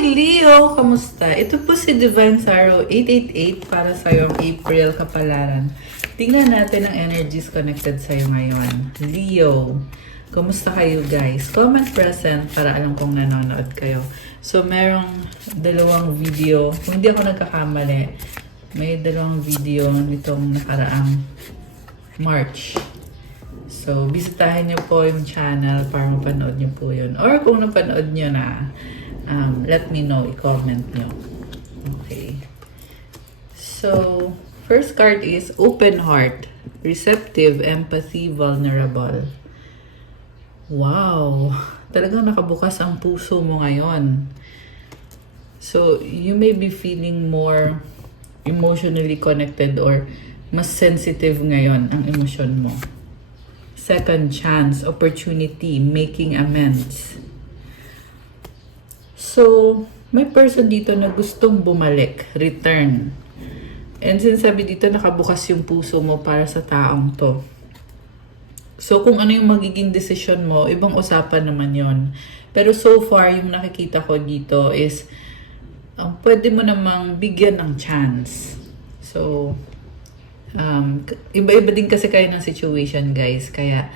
Hi, Leo! Kamusta? Ito po si Divine Sorrow 888 para sa iyong April kapalaran. Tingnan natin ang energies connected sa iyo ngayon. Leo, kamusta kayo guys? Comment present para alam kong nanonood kayo. So, merong dalawang video. Kung hindi ako nagkakamali, may dalawang video nitong nakaraang March. So, bisitahin niyo po yung channel para mapanood niyo po yun. Or kung napanood niyo na, let me know, i-comment nyo. Okay. So, first card is Open Heart. Receptive, Empathy, Vulnerable. Wow! Talagang nakabukas ang puso mo ngayon. So, you may be feeling more emotionally connected or mas sensitive ngayon ang emosyon mo. Second chance, opportunity, making amends. So, may person dito na gustong bumalik, return. And sinasabi dito, nakabukas yung puso mo para sa taong to. So, kung ano yung magiging decision mo, ibang usapan naman yon. Pero so far, yung nakikita ko dito is, pwede mo namang bigyan ng chance. So, iba-iba din kasi kayo ng situation, guys. Kaya,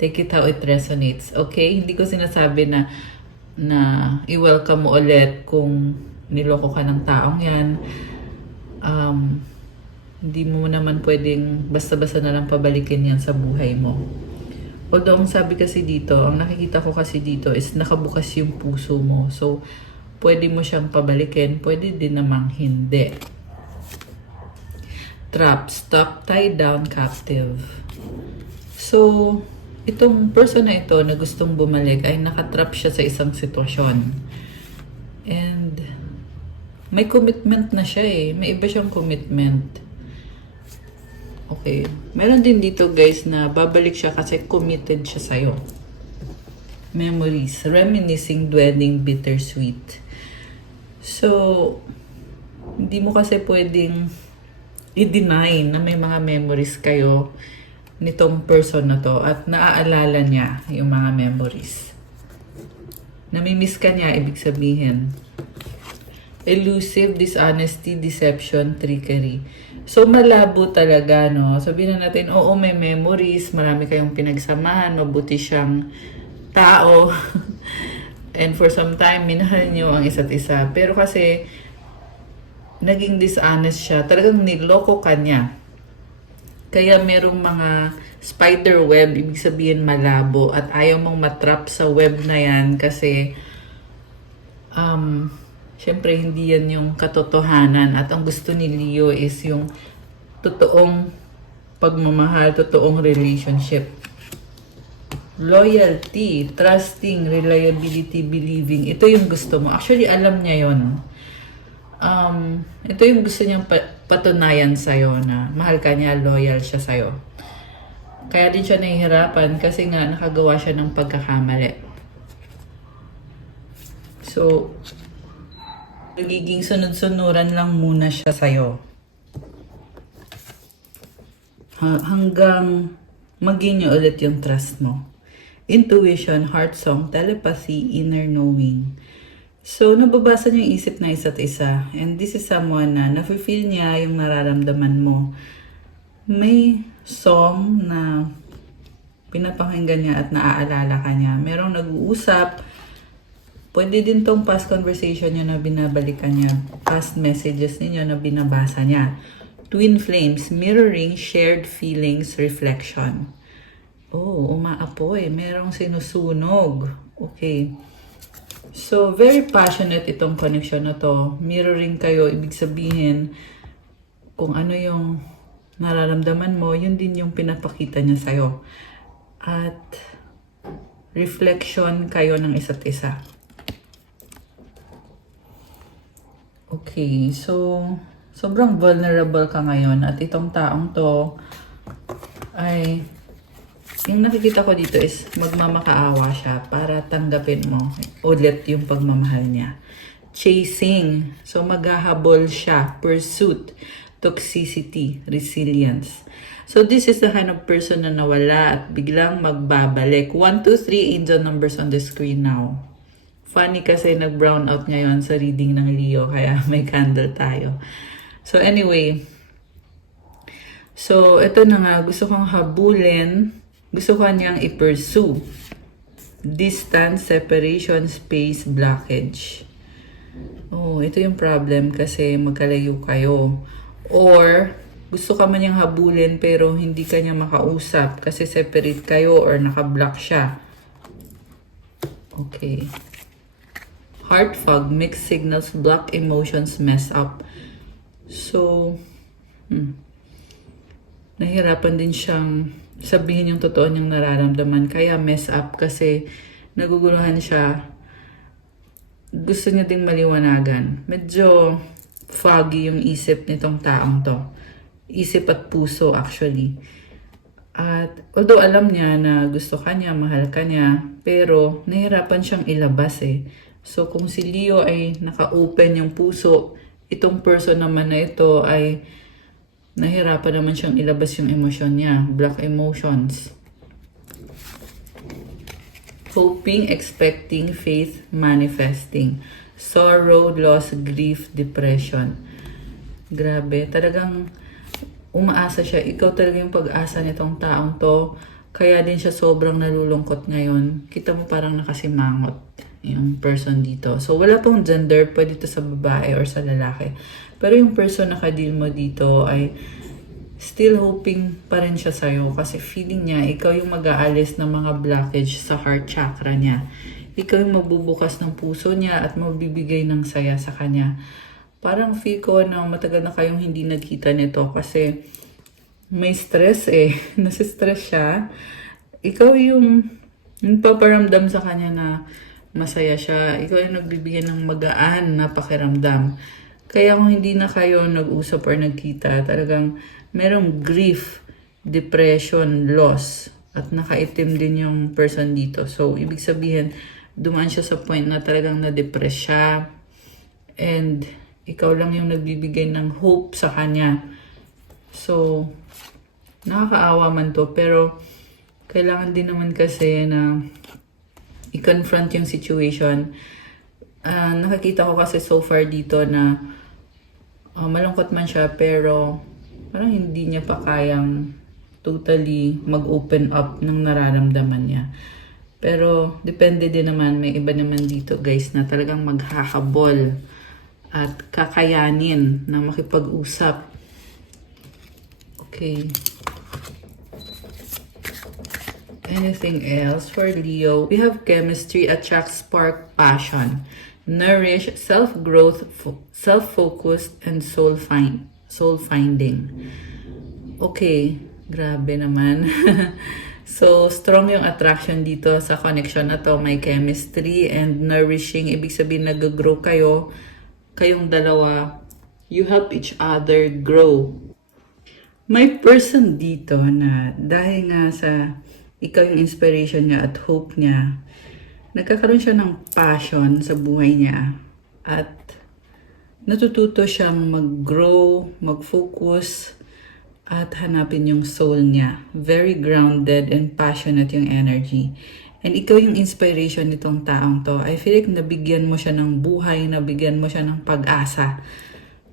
take it how it resonates. Okay? Hindi ko sinasabi na i-welcome mo ulit kung niloko ka ng taong yan. Hindi mo naman pwedeng basta-basta na lang pabalikin yan sa buhay mo. Although, ang sabi kasi dito, ang nakikita ko kasi dito is nakabukas yung puso mo. So, pwede mo siyang pabalikin, pwede din namang hindi. Trap, stuck, tied down, captive. So, itong person na ito na gustong bumalik ay nakatrap siya sa isang sitwasyon. And may commitment na siya eh. May iba siyang commitment. Okay. Meron din dito guys na babalik siya kasi committed siya sa'yo. Memories. Reminiscing, dwelling, bittersweet. So, hindi mo kasi pwedeng i-deny na may mga memories kayo nitong person na to at naaalala niya yung mga memories. Namimiss ka niya, ibig sabihin. Elusive, dishonesty, deception, trickery. So, malabo talaga, no? Sabihin na natin, oo, may memories, marami kayong pinagsamahan, mabuti siyang tao. And for some time, minahal niyo ang isa't isa. Pero kasi, naging dishonest siya. Talagang niloko ka niya. Kaya merong mga spider web, ibig sabihin malabo, at ayaw mong matrap sa web na yan kasi syempre hindi yan yung katotohanan at ang gusto ni Leo is yung totoong pagmamahal, totoong relationship. Loyalty, trusting, reliability, believing. Ito yung gusto mo. Actually, alam niya yon. Ito yung gusto niyang patunayan sa'yo na mahal ka niya, loyal siya sa'yo. Kaya din siya nahihirapan kasi nga nakagawa siya ng pagkakamali. So, nagiging sunod-sunuran lang muna siya sa'yo. Hanggang maging niya ulit yung trust mo. Intuition, heart song, telepathy, inner knowing. So, nababasa niyo yung isip na isa't isa. And this is someone na nafe-feel niya yung nararamdaman mo. May song na pinapakinggan niya at naaalala ka niya. Merong nag-uusap. Pwede din tong past conversation niyo na binabalikan niya. Past messages niyo na binabasa niya. Twin flames, mirroring, shared feelings, reflection. Oh, umaapoy. Merong sinusunog. Okay. So, very passionate itong connection na to. Mirroring kayo, ibig sabihin, kung ano yung nararamdaman mo, yun din yung pinapakita niya sa'yo. At reflection kayo ng isa't isa. Okay, so, sobrang vulnerable ka ngayon at itong taong to ay yung nakikita ko dito is magmamakaawa siya para tanggapin mo ulit yung pagmamahal niya. Chasing. So, maghahabol siya. Pursuit. Toxicity. Resilience. So, this is the kind of person na nawala at biglang magbabalik. 1, 2, 3 angel numbers on the screen now. Funny kasi nag-brown out ngayon sa reading ng Leo, kaya may candle tayo. So anyway, so ito na nga, gusto kong habulin, gusto ko niyang i-pursue. Distance, separation, space, blockage. Oh, ito yung problem kasi magkalayo kayo. Or, gusto ka man niyang habulin pero hindi ka niya makausap kasi separate kayo or naka-block siya. Okay. Heart fog, mixed signals, block emotions, mess up. So, nahirapan din siyang sabihin yung totoo niyang nararamdaman. Kaya mess up kasi naguguluhan siya. Gusto niya ding maliwanagan. Medyo foggy yung isip nitong taong to. Isip at puso actually. At although alam niya na gusto ka niya, mahal ka niya, pero nahirapan siyang ilabas eh. So kung si Leo ay naka-open yung puso, itong person naman na ito ay nahirapan naman siyang ilabas yung emosyon niya. Block emotions. Hoping, expecting, faith, manifesting. Sorrow, loss, grief, depression. Grabe, talagang umaasa siya. Ikaw talaga yung pag-asa nitong taong to. Kaya din siya sobrang nalulungkot ngayon. Kita mo parang nakasimangot yung person dito. So, wala tong gender. Pwede ito sa babae or sa lalaki. Pero yung person na kadil mo dito ay still hoping pa rin siya sa'yo kasi feeling niya, ikaw yung mag-aalis ng mga blockage sa heart chakra niya. Ikaw yung magbubukas ng puso niya at mabibigay ng saya sa kanya. Parang feel ko na matagal na kayong hindi nagkita nito kasi may stress eh. Nasistress siya. Ikaw yung paparamdam sa kanya na masaya siya. Ikaw yung nagbibigay ng magaan na pakiramdam. Kaya kung hindi na kayo nag-usap or nagkita, talagang merong grief, depression, loss, at nakaitim din yung person dito. So, ibig sabihin, dumaan siya sa point na talagang na-depress siya. And, ikaw lang yung nagbibigay ng hope sa kanya. So, nakakaawa man to. Pero, kailangan din naman kasi na i-confront yung situation. Nakakita ko kasi so far dito na malungkot man siya pero parang hindi niya pa kayang totally mag-open up ng nararamdaman niya. Pero depende din naman, may iba naman dito guys na talagang maghahabol at kakayanin na makipag-usap. Okay. Anything else for Leo? We have chemistry, attract, spark, passion, nourish, self-growth, self-focused, and soul finding. Okay, grabe naman. So, strong yung attraction dito sa connection na to. May chemistry and nourishing. Ibig sabihin, nag-grow kayo. Kayong dalawa, you help each other grow. May person dito na dahil nga sa ikaw yung inspiration niya at hope niya, nagkakaroon siya ng passion sa buhay niya at natututo siyang mag-grow, mag-focus at hanapin yung soul niya. Very grounded and passionate yung energy. And ikaw yung inspiration nitong taong to. I feel like nabigyan mo siya ng buhay, nabigyan mo siya ng pag-asa.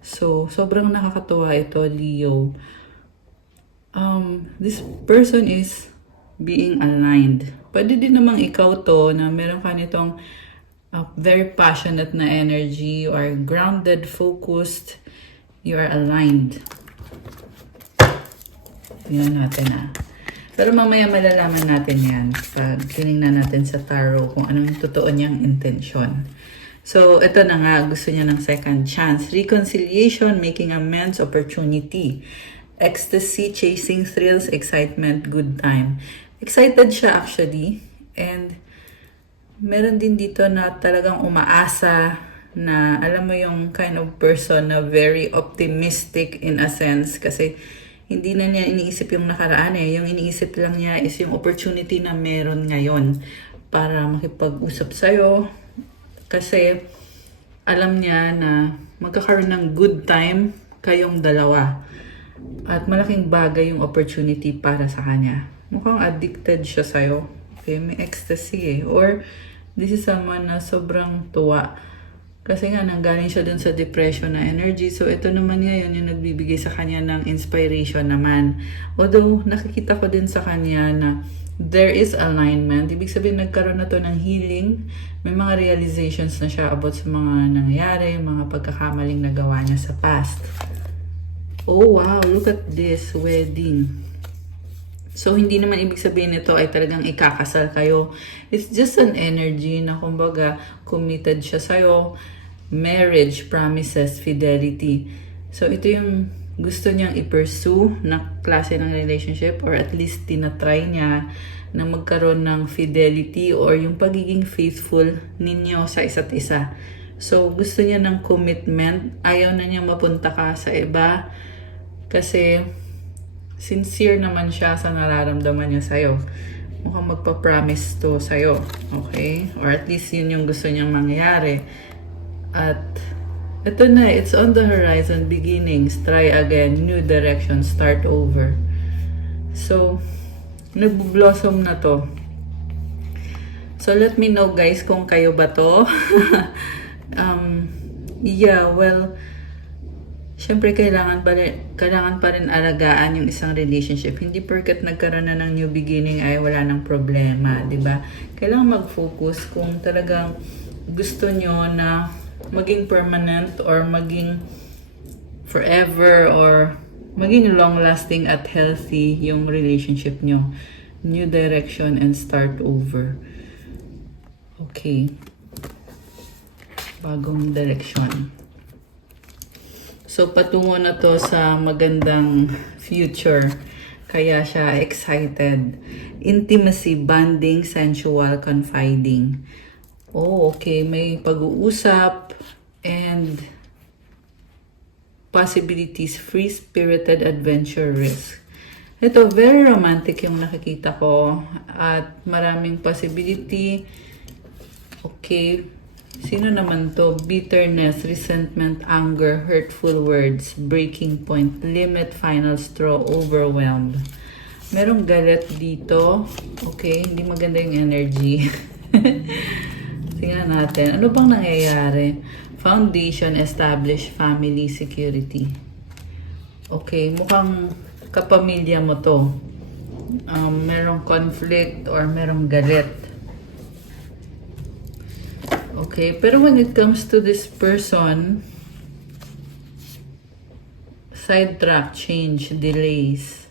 So, sobrang nakakatuwa ito, Leo. This person is being aligned. Pwede din namang ikaw to na meron ka nitong very passionate na energy. You are grounded, focused. You are aligned. Yan natin Pero mamaya malalaman natin yan pag tinignan natin sa tarot kung anong totoo niyang intensyon. So, ito na nga. Gusto niya ng second chance. Reconciliation, making amends, opportunity. Ecstasy, chasing thrills, excitement, good time. Excited siya actually. And meron din dito na talagang umaasa na alam mo yung kind of person na very optimistic in a sense kasi hindi na niya iniisip yung nakaraan eh. Yung iniisip lang niya is yung opportunity na meron ngayon para makipag-usap sa'yo. Kasi alam niya na magkakaroon ng good time kayong dalawa. At malaking bagay yung opportunity para sa kanya. Mukhang addicted siya sa'yo. Okay, may ecstasy eh. Or This is someone na sobrang tuwa. Kasi nga, nanggaling siya dun sa depression na energy. So, ito naman ngayon yung nagbibigay sa kanya ng inspiration naman. Although, nakikita ko din sa kanya na there is alignment. Ibig sabihin, nagkaroon na to ng healing. May mga realizations na siya about sa mga nangyayari, mga pagkakamaling nagawa niya sa past. Oh, wow. Look at this wedding. So, hindi naman ibig sabihin nito ay talagang ikakasal kayo. It's just an energy na kumbaga committed siya sa'yo. Marriage, promises, fidelity. So, ito yung gusto niyang i-pursue na klase ng relationship or at least tinatry niya na magkaroon ng fidelity or yung pagiging faithful ninyo sa isa't isa. So, gusto niya ng commitment. Ayaw na niya mapunta ka sa iba kasi sincere naman siya sa nararamdaman niya sa'yo. Mukhang magpa-promise to sa'yo. Okay? Or at least yun yung gusto niyang mangyari. At ito na, it's on the horizon. Beginnings, try again, new direction, start over. So, nagbo-blossom na to. So, let me know guys kung kayo ba to. Yeah, well, syempre, kailangan pa rin alagaan yung isang relationship. Hindi porket nagkaroon na ng new beginning ay wala ng problema, di ba? Kailangan mag-focus kung talagang gusto nyo na maging permanent or maging forever or maging long-lasting at healthy yung relationship nyo. New direction and start over. Okay. Bagong direction. So, patungo na to sa magandang future. Kaya siya excited. Intimacy, bonding, sensual, confiding. Oh, okay. May pag-uusap and possibilities, free-spirited adventure risk. Ito, very romantic yung nakikita ko. At maraming possibility. Okay. Sino naman to? Bitterness, resentment, anger, hurtful words, breaking point, limit, final straw, overwhelmed. Merong galit dito. Okay, hindi maganda yung energy. Tingnan natin. Ano bang nangyayari? Foundation, establish, family, security. Okay, mukhang kapamilya mo to. Merong conflict or merong galit. Okay, pero when it comes to this person, sidetrack, change, delays.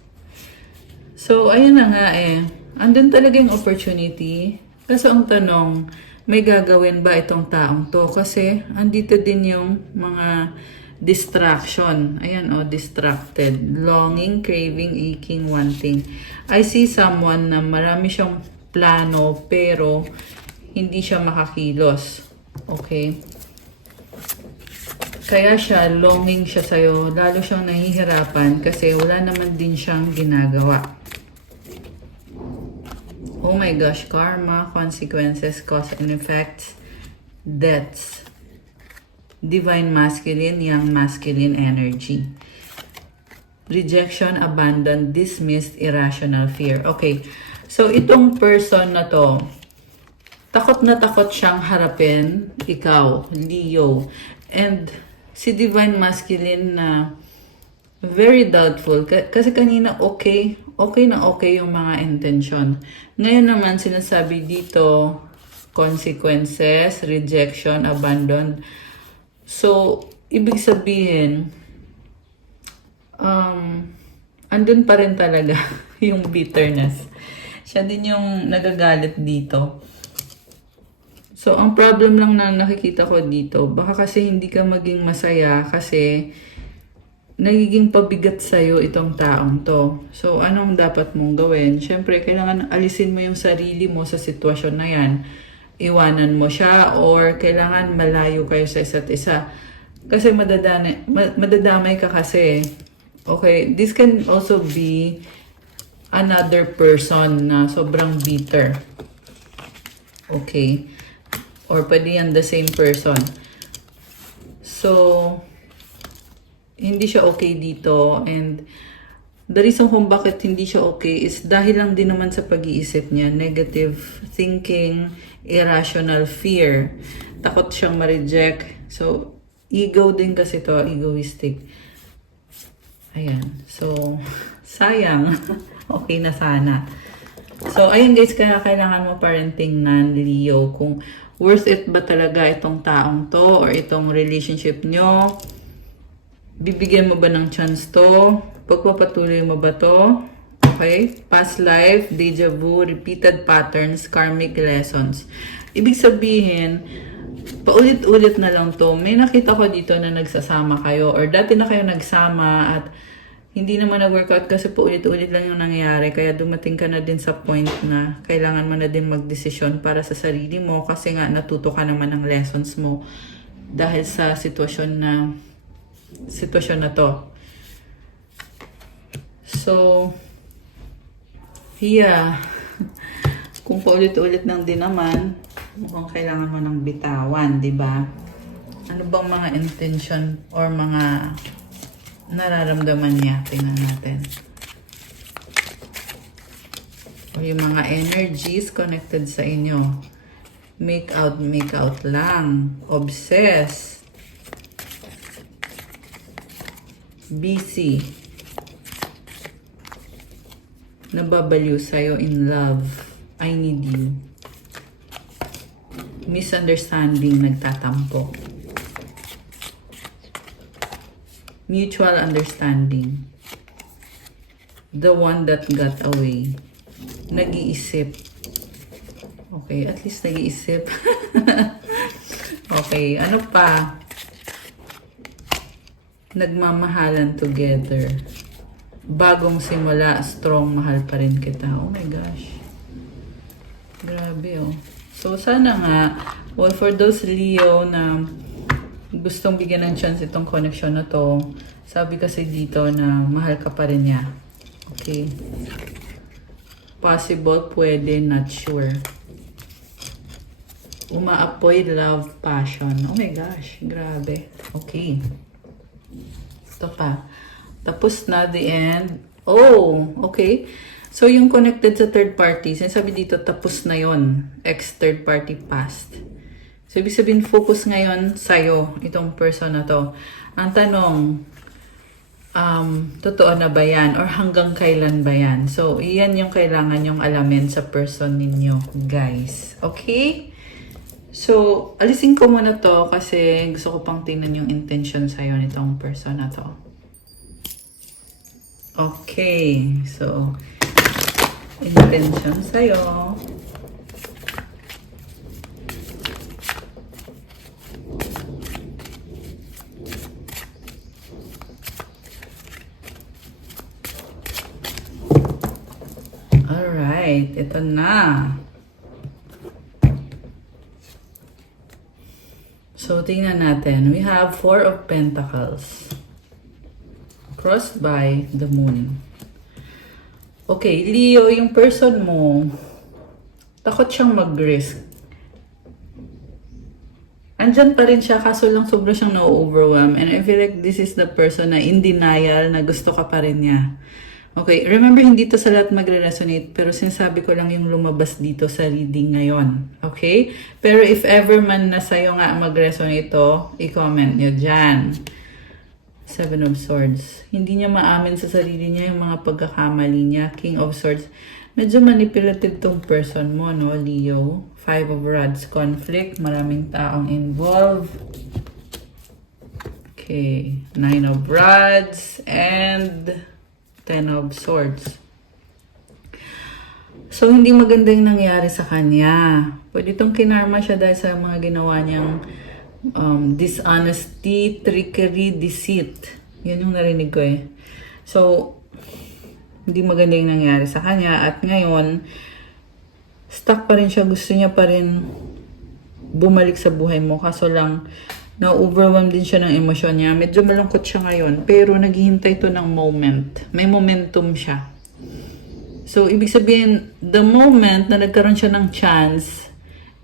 So, ayun na nga eh. Andun talaga yung opportunity. Kaso ang tanong, may gagawin ba itong taong to? Kasi andito din yung mga distraction. Ayan oh, distracted. Longing, craving, aching, wanting. I see someone na marami siyang plano pero hindi siya makakilos. Okay? Kaya siya, longing siya sa'yo. Lalo siyang nahihirapan kasi wala naman din siyang ginagawa. Oh my gosh, karma, consequences, cause and effects, deaths. Divine masculine, young masculine energy. Rejection, abandon, dismissed, irrational fear. Okay, so itong person na to, takot na takot siyang harapin, ikaw, Leo. And si Divine Masculine na very doubtful. Kasi kanina okay na okay yung mga intention. Ngayon naman sinasabi dito, consequences, rejection, abandon. So, ibig sabihin, andun pa rin talaga yung bitterness. Siya din yung nagagalit dito. So, ang problem lang na nakikita ko dito, baka kasi hindi ka maging masaya kasi nagiging pabigat sa'yo itong taong to. So, anong dapat mong gawin? Siyempre, kailangan alisin mo yung sarili mo sa sitwasyon na yan. Iwanan mo siya or kailangan malayo kayo sa isa't isa. Kasi madadamay ka kasi. Okay, this can also be another person na sobrang bitter. Okay. Or pwede yan the same person. So, hindi siya okay dito. And the reason kung bakit hindi siya okay is dahil lang din naman sa pag-iisip niya. Negative thinking, irrational fear. Takot siyang ma-reject. So, ego din kasi to, egoistic. Ayan. So, sayang. Okay na sana. So, ayun guys, kaya kailangan mo pa rin tingnan, Leo, kung worth it ba talaga itong taong to or itong relationship nyo. Bibigyan mo ba ng chance to? Pagpapatuloy mo ba to? Okay? Past life, deja vu, repeated patterns, karmic lessons. Ibig sabihin, paulit-ulit na lang to. May nakita ko dito na nagsasama kayo or dati na kayo nagsama at hindi naman nag-workout kasi paulit-ulit lang yung nangyayari. Kaya dumating ka na din sa point na kailangan mo na din magdesisyon para sa sarili mo kasi nga natuto ka naman ng lessons mo dahil sa sitwasyon na to. So, yeah. Kung paulit-ulit lang din naman, mukhang kailangan mo ng bitawan, di ba? Ano bang mga intention or mga nararamdaman niya? Tingnan natin. O yung mga energies connected sa inyo. Make out lang. Obsess. Busy. Nababaliw sa'yo, in love. I need you. Misunderstanding, nagtatampo. Mutual understanding. The one that got away. Nag-iisip. Okay, at least nag-iisip. Okay, ano pa? Nagmamahalan together. Bagong simula, strong, mahal pa rin kita. Oh my gosh. Grabe oh. So, sana nga, well, for those Leo na gustong bigyan ng chance itong connection na to, sabi kasi dito na mahal ka pa rin niya. Okay? Possible, pwede, not sure. Umaapoy, love, passion. Oh my gosh, grabe. Okay. Ito pa. Tapos na, the end. Oh, okay. So, yung connected sa third party, sinasabi dito, tapos na yon, ex-third party past. So, ibig sabihin, focus ngayon sa'yo, itong person na to. Ang tanong, totoo na ba yan? Or hanggang kailan ba yan? So, iyan yung kailangan yung alamin sa person ninyo, guys. Okay? So, alisin ko muna to kasi gusto ko pang tingnan yung intention sa'yo nitong person na to. Okay. So, intention sa'yo. Alright, ito na. So, tingnan natin. We have Four of Pentacles. Crossed by the Moon. Okay, Leo, yung person mo, takot siyang mag-risk. Andyan pa rin siya, kaso lang sobra siyang na-overwhelm. And I feel like this is the person na in denial, na gusto ka pa rin niya. Okay, remember, hindi to sa lahat magre-resonate, pero sinasabi ko lang yung lumabas dito sa reading ngayon. Okay? Pero if ever man na sa'yo nga mag-resonate to, i-comment nyo dyan. Seven of Swords. Hindi niya maamin sa sarili niya yung mga pagkakamali niya. King of Swords. Medyo manipulative tong person mo, no, Leo? Five of Rods. Conflict. Maraming taong involved. Okay. Nine of Rods. And Ten of Swords. So, hindi maganda yung nangyari sa kanya. Pwede itong kinarma siya dahil sa mga ginawa niyang dishonesty, trickery, deceit. Yun yung narinig ko eh. So, hindi maganda yung nangyari sa kanya. At ngayon, stuck pa rin siya. Gusto niya pa rin bumalik sa buhay mo. Kaso lang, na-overwhelm din siya ng emosyon niya. Medyo malungkot siya ngayon. Pero naghihintay to ng moment. May momentum siya. So, ibig sabihin, the moment na nagkaroon siya ng chance,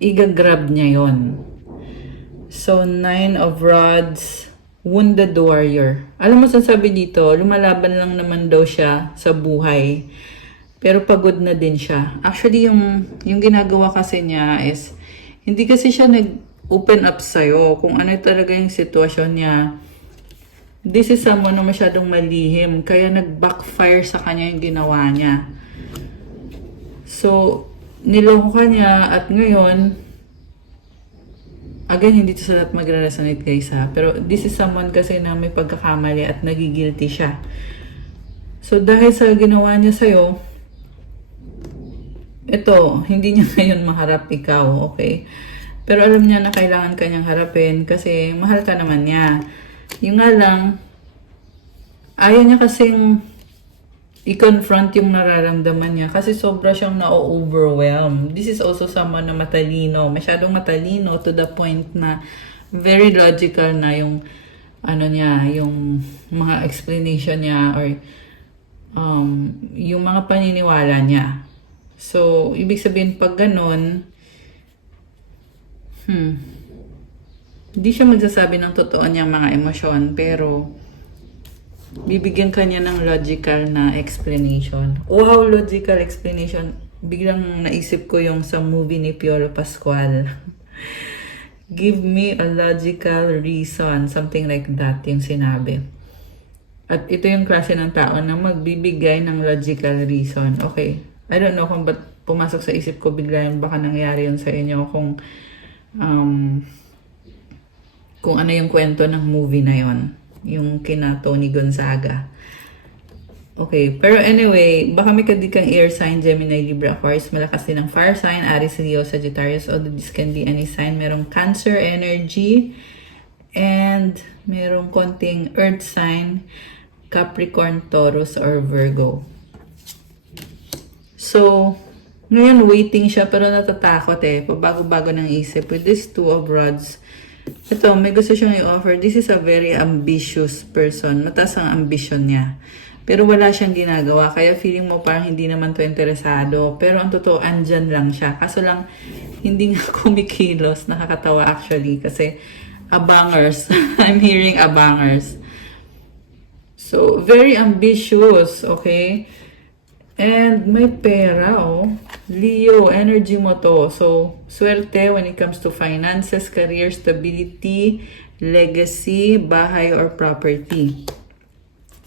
igagrab niya yon. So, Nine of Rods, Wounded Warrior. Alam mo, sasabi dito, lumalaban lang naman daw siya sa buhay. Pero pagod na din siya. Actually, yung ginagawa kasi niya is, Hindi kasi siya nag-open up sa'yo kung ano talaga yung sitwasyon niya. This is someone na masyadong malihim, kaya nag-backfire sa kanya yung ginawa niya. So, niloko ka niya at ngayon, again, hindi to sa lahat magre-resonate guys ha, pero this is someone kasi na may pagkakamali at nagigilty siya. So, dahil sa ginawa niya sa'yo, ito, hindi niya ngayon maharap ikaw, okay? Pero alam niya na kailangan kanyang harapin kasi mahal ka naman niya. Yung nga lang, ayaw niya kasing i-confront yung nararamdaman niya kasi sobra siyang na-overwhelm. This is also someone na matalino, masyadong matalino to the point na very logical na yung ano niya, yung mga explanation niya or yung mga paniniwala niya. So, ibig sabihin pag ganun, hindi siya magsasabi ng totoo niyang mga emosyon, pero bibigyan kanya ng logical na explanation. Wow, logical explanation. Biglang naisip ko yung sa movie ni Piolo Pascual. Give me a logical reason. Something like that yung sinabi. At ito yung klase ng tao na magbibigay ng logical reason. Okay. I don't know kung ba't pumasok sa isip ko bigla yung baka nangyari yun sa inyo kung ano yung kwento ng movie na yon, yung kina Tony Gonzaga. Okay, pero anyway, baka may kadikang air sign, Gemini, Libra, Aquarius, malakas din ang fire sign, Aries, Leo, Sagittarius, although this can be any sign. Merong Cancer energy, and merong konting earth sign, Capricorn, Taurus, or Virgo. So, ngayon waiting siya pero natatakot pabago-bago ng isip. With this Two of Rods, ito, may gusto siyang i-offer. This is a very ambitious person. Mataas ang ambition niya. Pero wala siyang ginagawa. Kaya feeling mo parang hindi naman to interesado. Pero ang totoo, andyan lang siya. Kaso lang, hindi nga kumikilos. Nakakatawa actually. Kasi abangers. I'm hearing abangers. So, very ambitious. Okay? And may pera, Leo, energy mo to. So, swerte when it comes to finances, career, stability, legacy, bahay, or property.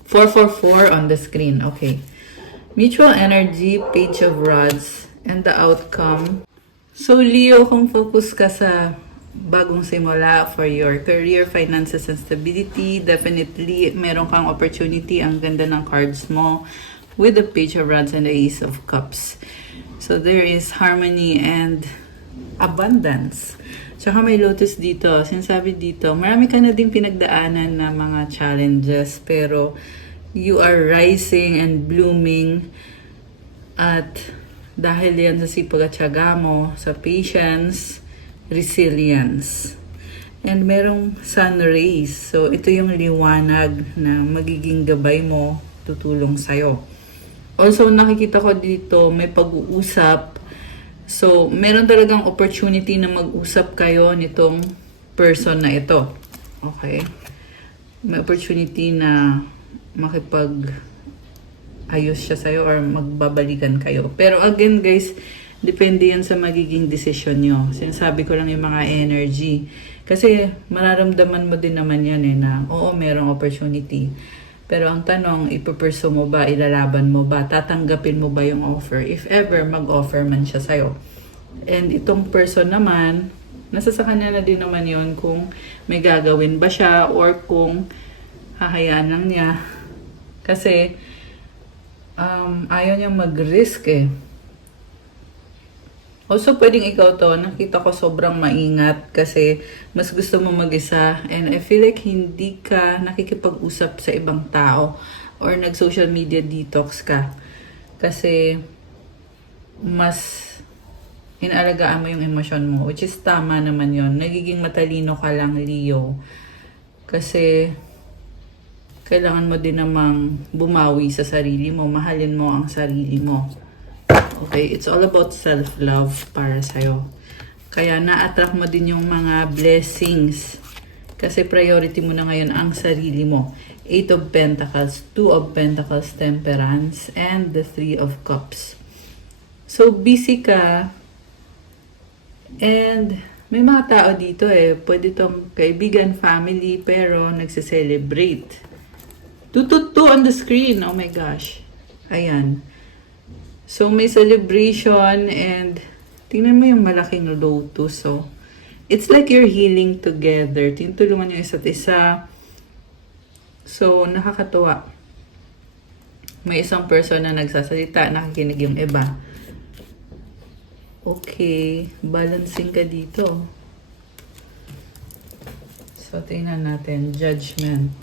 444 on the screen. Okay. Mutual energy, Page of Rods, and the outcome. So, Leo, kung focus ka sa bagong simula for your career, finances, and stability, definitely meron kang opportunity. Ang ganda ng cards mo with the Page of Rods and the Ace of Cups. So, there is harmony and abundance. Tsaka may Lotus dito. Sinasabi dito, marami ka na din pinagdaanan na mga challenges, pero you are rising and blooming. At dahil yan sa sipag at tiyaga mo, sa patience, resilience. And merong sun rays. So, ito yung liwanag na magiging gabay mo, tutulong sa'yo. Also, nakikita ko dito, may pag-uusap. So, meron talagang opportunity na mag-usap kayo nitong person na ito. Okay? May opportunity na makipag-ayos siya sa'yo or magbabalikan kayo. Pero again, guys, depende yan sa magiging decision nyo. Sinasabi ko lang yung mga energy. Kasi, mararamdaman mo din naman yan na, oo, merong opportunity. Pero ang tanong, ipupursue mo ba, ilalaban mo ba, tatanggapin mo ba yung offer, if ever mag-offer man siya sa'yo. And itong person naman, nasa sa kanya na din naman yon kung may gagawin ba siya or kung hahayaan lang niya. Kasi, ayaw niyang mag-risk Also, pwedeng ikaw to, nakita ko sobrang maingat kasi mas gusto mo mag-isa. And I feel like hindi ka nakikipag-usap sa ibang tao or nag-social media detox ka. Kasi mas inaalagaan mo yung emosyon mo, which is tama naman yon. Nagiging matalino ka lang, Leo. Kasi kailangan mo din namang bumawi sa sarili mo. Mahalin mo ang sarili mo. Okay, it's all about self-love para sa'yo. Kaya na-attract mo din yung mga blessings. Kasi priority mo na ngayon ang sarili mo. 8 of Pentacles, 2 of Pentacles, Temperance, and the 3 of Cups. So, busy ka And may mga tao dito pwede tong kaibigan, family, pero nagse-celebrate. Tututu on the screen, oh my gosh. Ayan. So may celebration and tingnan mo yung malaking lotus. So, it's like you're healing together. Tinutulungan yung isa't isa. So, nakakatuwa. May isang person na nagsasalita, nakikinig yung iba. Okay, balancing ka dito. So, tingnan natin. Judgment.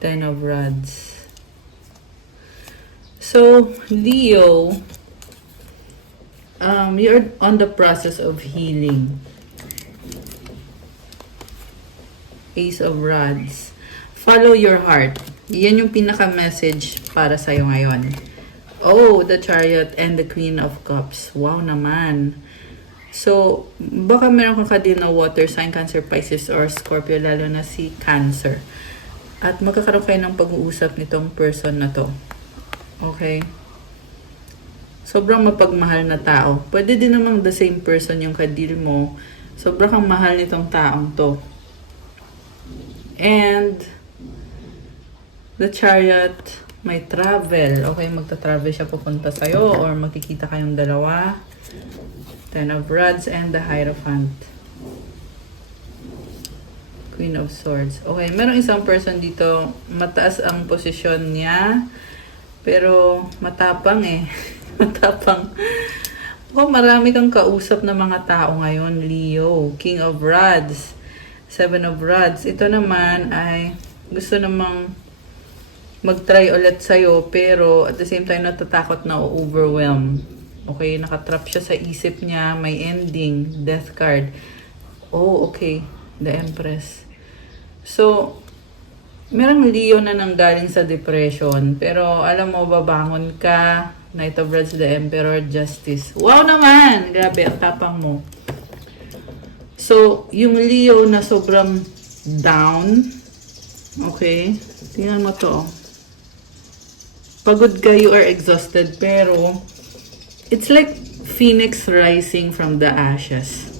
10 of Rods. So, Leo, you're on the process of healing. Ace of Rods. Follow your heart. Yan yung pinaka-message para sa'yo ngayon. Oh, the Chariot and the Queen of Cups. Wow naman. So, baka meron ka din na water sign, Cancer, Pisces, or Scorpio, lalo na si Cancer. At magkakaroon kayo ng pag-uusap nitong person na to. Okay? Sobrang mapagmahal na tao. Pwede din namang the same person yung kadil mo. Sobrang kang mahal nitong taong to. And the Chariot, may travel. Okay, magta-travel siya pupunta sa'yo or magkikita kayong dalawa. 10 of Rods and the Hierophant. Queen of Swords. Okay, merong isang person dito, mataas ang posisyon niya, pero matapang matapang. Oh, marami kang kausap na mga tao ngayon, Leo. King of Rods. 7 of Rods. Ito naman ay gusto namang mag-try ulit sa'yo, pero at the same time natatakot na overwhelm. Okay, nakatrap siya sa isip niya, may ending, death card. Oh, okay. The Empress. So, merong Leo na nanggaling sa depression, pero alam mo, babangon ka. Knight of Rods, the Emperor, Justice. Wow naman! Grabe, ang tapang mo. So, yung Leo na sobrang down, okay, tingnan mo to. Pagod ka, you are exhausted, pero it's like Phoenix rising from the ashes.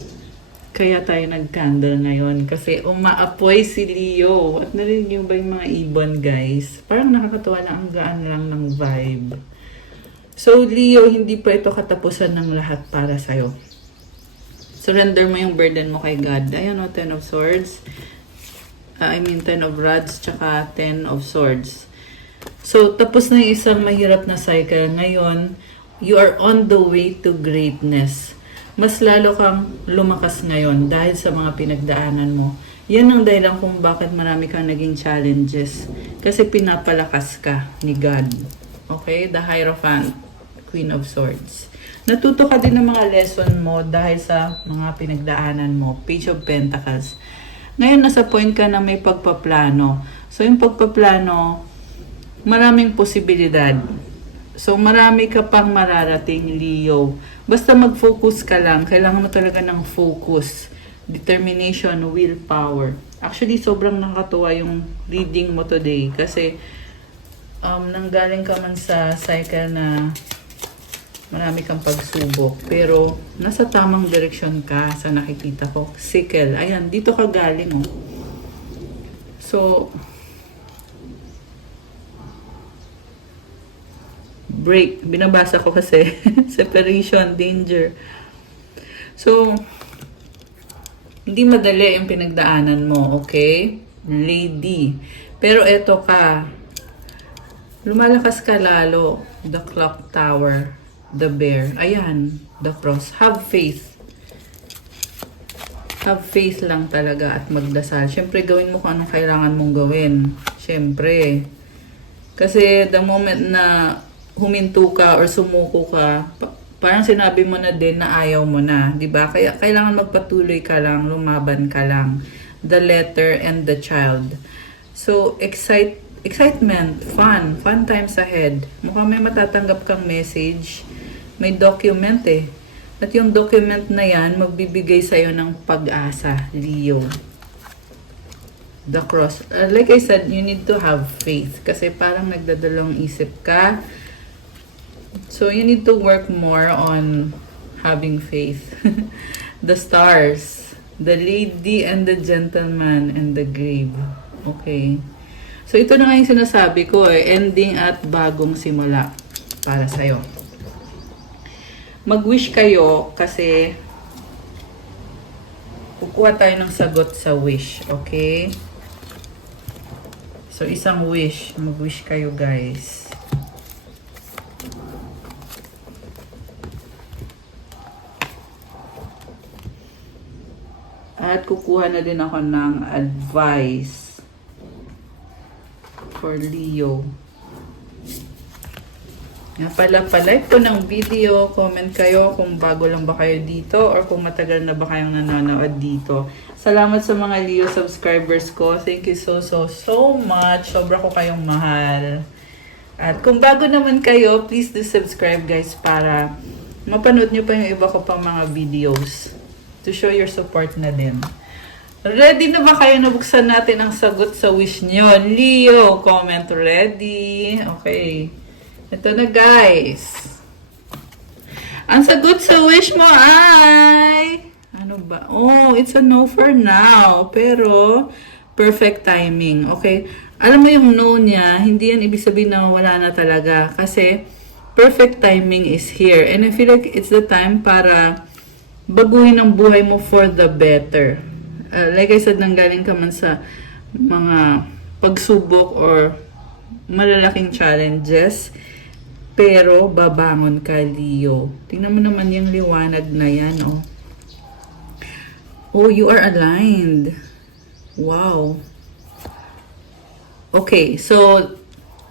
Kaya tayo nag-candle ngayon kasi umaapoy si Leo. At narinig niyo ba yung mga ibon, guys? Parang nakakatawa na, ang gaan lang ng vibe. So, Leo, hindi pa ito katapusan ng lahat para sa'yo. Surrender mo yung burden mo kay God. Ayan o, 10 of Swords. 10 of Rods, tsaka 10 of Swords. So, tapos na yung isang mahirap na cycle. Ngayon, you are on the way to greatness. Mas lalo kang lumakas ngayon dahil sa mga pinagdaanan mo. Yan ang dahilan kung bakit marami kang naging challenges. Kasi pinapalakas ka ni God. Okay? The Hierophant, Queen of Swords. Natuto ka din ng mga lesson mo dahil sa mga pinagdaanan mo. Page of Pentacles. Ngayon, nasa point ka na may pagpaplano. So, yung pagpaplano, maraming posibilidad. So, marami ka pang mararating, Leo. Basta mag-focus ka lang. Kailangan mo talaga ng focus, determination, willpower. Actually, sobrang nakakatuwa yung reading mo today. Kasi, nanggaling ka man sa cycle na marami kang pagsubok. Pero, nasa tamang direksyon ka sa nakikita ko. Sickle. Ayan, dito ka galing, oh. So, break. Binabasa ko kasi. Separation, danger. So, hindi madali yung pinagdaanan mo, okay? Lady. Pero eto ka. Lumalakas ka lalo. The Clock Tower. The Bear. Ayan. The Cross. Have faith. Have faith lang talaga at magdasal. Siyempre, gawin mo kung anong kailangan mong gawin. Siyempre. Kasi the moment na huminto ka or sumuko ka, parang sinabi mo na din na ayaw mo na, 'di ba? Kaya kailangan magpatuloy ka lang, lumaban ka lang. The Letter and the Child. So, excitement, fun times ahead. Mukhang may matatanggap kang message, may document At yung document na yan, magbibigay sa'yo ng pag-asa, Leo. The Cross. Like I said, you need to have faith. Kasi parang nagdadalawang isip ka. So, you need to work more on having faith. The stars, the lady and the gentleman and the grave. Okay. So, ito na nga yung sinasabi ko ending at bagong simula para sa'yo. Mag-wish kayo kasi kukuha tayo ng sagot sa wish, okay? So, isang wish. Mag-wish kayo, guys. At kukuha na din ako ng advice for Leo. Nga pala, palike po ng video, comment kayo kung bago lang ba kayo dito or kung matagal na ba kayong nanonood dito. Salamat sa mga Leo subscribers ko. Thank you so much. Sobra ko kayong mahal. At kung bago naman kayo, please do subscribe guys para mapanood nyo pa yung iba ko pang mga videos. To show your support na din. Ready na ba kayo? Nabuksan natin ang sagot sa wish nyo. Leo, comment ready. Okay. Ito na guys. Ang sagot sa wish mo ay... Ano ba? Oh, it's a no for now. Pero, perfect timing. Okay? Alam mo yung no niya, hindi yan ibig sabihin na wala na talaga. Kasi, perfect timing is here. And I feel like it's the time para baguhin ang buhay mo for the better. Like I said, nanggaling ka man sa mga pagsubok or malalaking challenges, pero babangon ka, Leo. Tingnan mo naman yung liwanag na yan, oh. Oh, you are aligned. Wow. Okay, so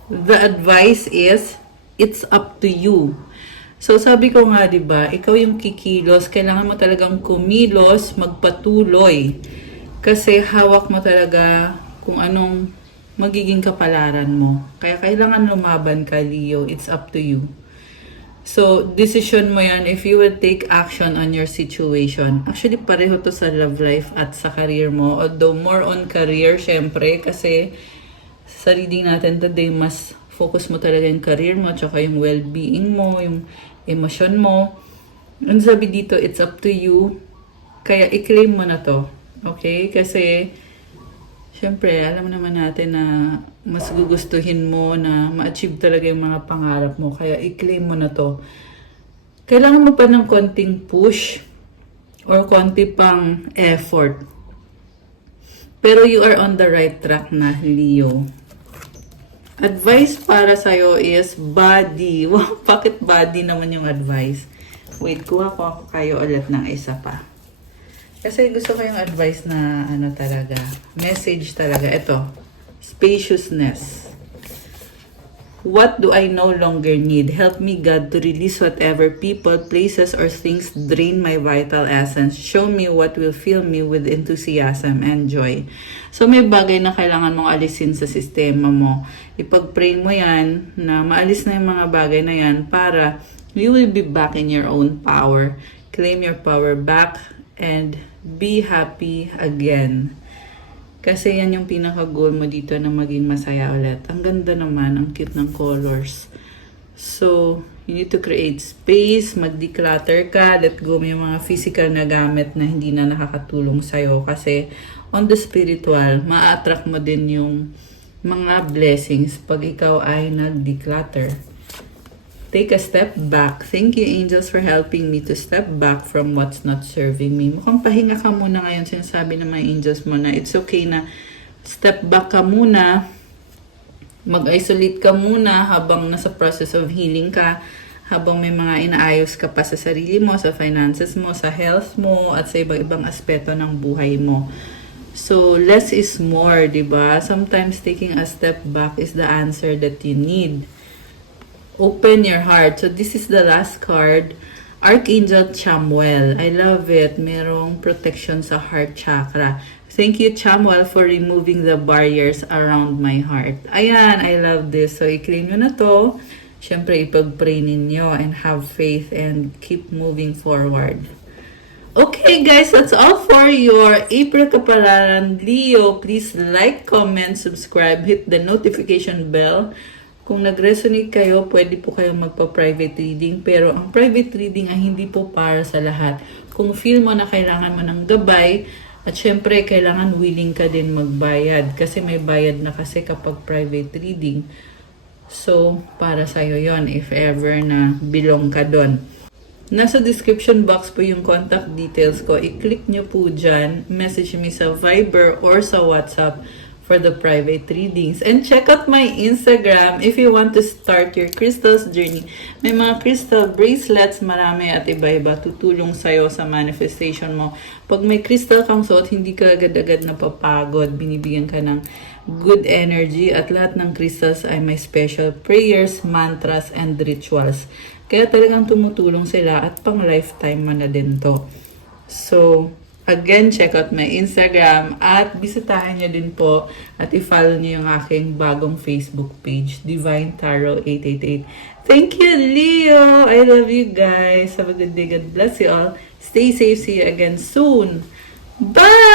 the advice is, it's up to you. So, sabi ko nga, di ba, ikaw yung kikilos, kailangan mo talagang kumilos, magpatuloy. Kasi hawak mo talaga kung anong magiging kapalaran mo. Kaya kailangan lumaban ka, Leo. It's up to you. So, decision mo yan if you will take action on your situation. Actually, pareho to sa love life at sa career mo. Although, more on career, syempre, kasi sa reading natin today, mas focus mo talaga yung career mo, tsaka yung well-being mo, yung emosyon mo. Ang sabi dito, it's up to you. Kaya i-claim mo na to. Okay? Kasi, syempre, alam naman natin na mas gugustuhin mo na ma-achieve talaga yung mga pangarap mo. Kaya i-claim mo na to. Kailangan mo pa ng konting push or konti pang effort. Pero you are on the right track na, Leo. Advice para sa'yo is body. Wow, bakit body naman yung advice? Wait, kuha ko ako kayo ulit ng isa pa. Kasi gusto ko yung advice na ano talaga. Message talaga. Ito. Spaciousness. What do I no longer need? Help me, God, to release whatever people, places, or things drain my vital essence. Show me what will fill me with enthusiasm and joy. So, may bagay na kailangan mong alisin sa sistema mo. Ipag-pray mo yan na maalis na yung mga bagay na yan para you will be back in your own power. Claim your power back and be happy again. Kasi yan yung pinaka-goal mo dito na maging masaya ulit. Ang ganda naman, ang cute ng colors. So, you need to create space, mag-declutter ka, let go mo yung mga physical na gamit na hindi na nakakatulong sa'yo. Kasi on the spiritual, ma-attract mo din yung mga blessings pag ikaw ay nag-declutter. Take a step back. Thank you, angels, for helping me to step back from what's not serving me. Mukhang pahinga ka muna ngayon. Sinasabi ng mga angels mo na it's okay na step back ka muna. Mag-isolate ka muna habang nasa process of healing ka. Habang may mga inaayos ka pa sa sarili mo, sa finances mo, sa health mo, at sa ibang aspeto ng buhay mo. So, less is more, diba? Sometimes taking a step back is the answer that you need. Open your heart. So, this is the last card. Archangel Chamuel. I love it. Merong protection sa heart chakra. Thank you, Chamuel, for removing the barriers around my heart. Ayan, I love this. So, i-claim nyo na to. Siyempre, ipag-pray ninyo and have faith and keep moving forward. Okay, guys, that's all for your April Kapalaran Leo. Please like, comment, subscribe, hit the notification bell Kung nag-resonate kayo, pwede po kayong magpa-private reading. Pero ang private reading ay hindi po para sa lahat. Kung feel mo na kailangan mo ng gabay, at syempre kailangan willing ka din magbayad. Kasi may bayad na kasi kapag private reading. So, para sa'yo yon if ever na belong ka doon. Nasa description box po yung contact details ko. I-click nyo po dyan. Message me sa Viber or sa WhatsApp for the private readings. And check out my Instagram if you want to start your crystals journey. May mga crystal bracelets, marami at iba-iba. Tutulong sa'yo sa manifestation mo. Pag may crystal kang suot, hindi ka agad-agad napapagod. Binibigyan ka ng good energy at lahat ng crystals ay may special prayers, mantras, and rituals. Kaya talagang tumutulong sila at pang lifetime mo na din to. So, again, check out my Instagram at bisitahin nyo din po at i-follow nyo yung aking bagong Facebook page, Divine Tarot 888. Thank you, Leo! I love you guys. Have a good day. God bless you all. Stay safe. See you again soon. Bye!